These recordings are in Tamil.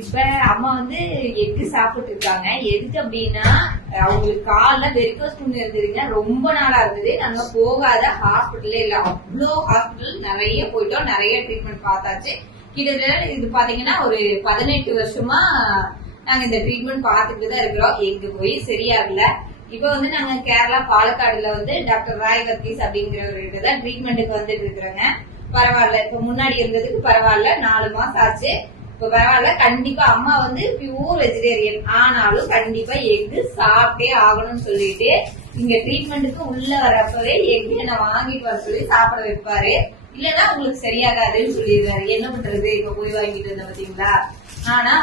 இப்ப அம்மா வந்து எக்கு சாப்பிட்டு இருக்காங்க. எதுக்கு அப்படின்னா அவங்களுக்கு கால்ல வெரிகோஸ் புண் இருந்ததுங்க. ரொம்ப நாளா இருந்தது. நாங்க போகாத ஹாஸ்பிட்டலே இல்ல. அவ்வளோ ஹாஸ்பிட்டல் நிறைய போயிட்டோம். நிறைய ட்ரீட்மெண்ட் பார்த்தாச்சு. கிட்டத்தட்ட இது பாத்தீங்கன்னா ஒரு 18 வருஷமா நாங்க இந்த ட்ரீட்மெண்ட் பார்த்துட்டு தான் இருக்கிறோம். எங்க போய் சரியாகல. இப்ப வந்து நாங்க கேரளா பாலக்காடுல வந்து டாக்டர் ராய் வர்கீஸ் அப்படிங்கிறவர்கிட்ட தான் ட்ரீட்மெண்ட்டுக்கு வந்துட்டு இருக்கிறோங்க. பரவாயில்ல, இப்ப முன்னாடி இருந்ததுக்கு பரவாயில்ல. 4 மாசம் ஆச்சு. இப்ப பரவாயில்ல. கண்டிப்பா அம்மா வந்து பியூர் வெஜிடேரியன் ஆனாலும் கண்டிப்பா எக்கு சாப்பிட்டே ஆகணும்னு சொல்லிட்டு இங்க ட்ரீட்மெண்ட்டுக்கு உள்ள வரப்பவே எக்கு நான் வாங்கிட்டு வர சொல்லி சாப்பிட வைப்பாரு. இல்லன்னா உங்களுக்கு சரியாகாதுன்னு சொல்லிடுறாரு. என்ன பண்றது, இப்ப போய் வாங்கிட்டு வந்த பாத்தீங்களா. ஆனா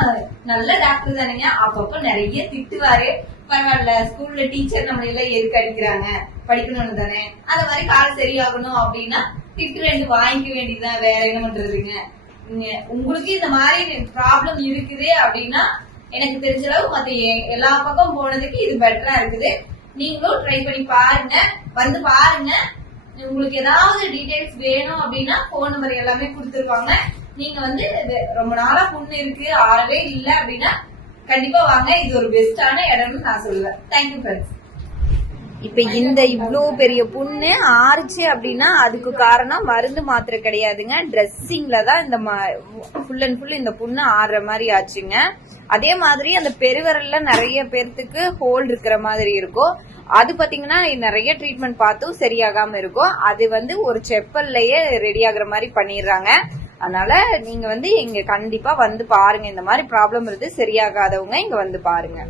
நல்ல டாக்டர் தானேங்க. அப்பப்ப நிறைய திட்டுவாரு. பரவாயில்ல, ஸ்கூல்ல டீச்சர் நம்ம எல்லாம் எதுக்கு அடிக்கிறாங்க, படிக்கணும்னு தானே. அந்த மாதிரி கால் சரியாகணும் அப்படின்னா திட்டு 2 வாங்கிக்க வேண்டியதுதான். வேற என்ன பண்றதுங்க. உங்களுக்கு இந்த மாதிரி ப்ராப்ளம் இருக்குது அப்படின்னா எனக்கு தெரிஞ்ச அளவு மத்த எல்லா பக்கம் போனதுக்கு இது பெட்டரா இருக்குது. நீங்களும் ட்ரை பண்ணி பாருங்க, வந்து பாருங்க. உங்களுக்கு ஏதாவது டீடைல்ஸ் வேணும் அப்படின்னா போன் நம்பர் எல்லாமே கொடுத்துருப்பாங்க. நீங்க வந்து ரொம்ப நாளா புண்ணு இருக்கு, ஆறவே இல்லை அப்படின்னா கண்டிப்பா வாங்க. இது ஒரு பெஸ்டான இடம்னு நான் சொல்லுவேன். Thank you friends. இப்ப இந்த இவ்ளோ பெரிய புண்ணு ஆறுச்சு அப்படின்னா அதுக்கு காரணம் மருந்து மாத்திரை கிடையாதுங்க. ட்ரெஸ்ஸிங்ல தான் இந்த ஃபுல் அண்ட் ஃபுல் இந்த புண்ணு ஆறுற மாதிரி ஆச்சுங்க. அதே மாதிரி அந்த பெருவிரல்ல நிறைய பேர்த்துக்கு ஹோல் இருக்கிற மாதிரி இருக்கும். அது பாத்தீங்கன்னா நிறைய ட்ரீட்மெண்ட் பார்த்தும் சரியாகாம இருக்கும். அது வந்து ஒரு செப்பல்லையே ரெடி ஆகுற மாதிரி பண்ணிடுறாங்க. அதனால நீங்க வந்து இங்க கண்டிப்பா வந்து பாருங்க. இந்த மாதிரி ப்ராப்ளம் இருந்து சரியாகாதவங்க இங்க வந்து பாருங்க.